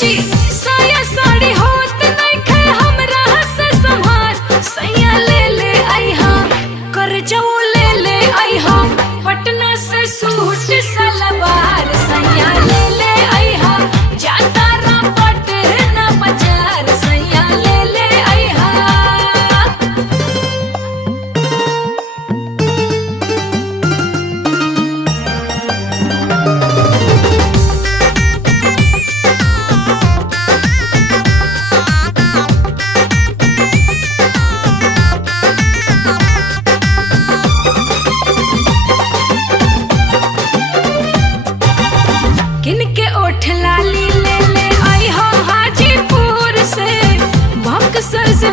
जी साया साड़ी होत नइखे हमरा से संभार सैया ले आइहा कर जाऊ ले आइहा पटना से सूट सलवार सैया ले आइहा जाता रा पटना बाजार सैया ले आइहा। किनके ओठ लाली ले आई हो हाजीपुर से बक्सर से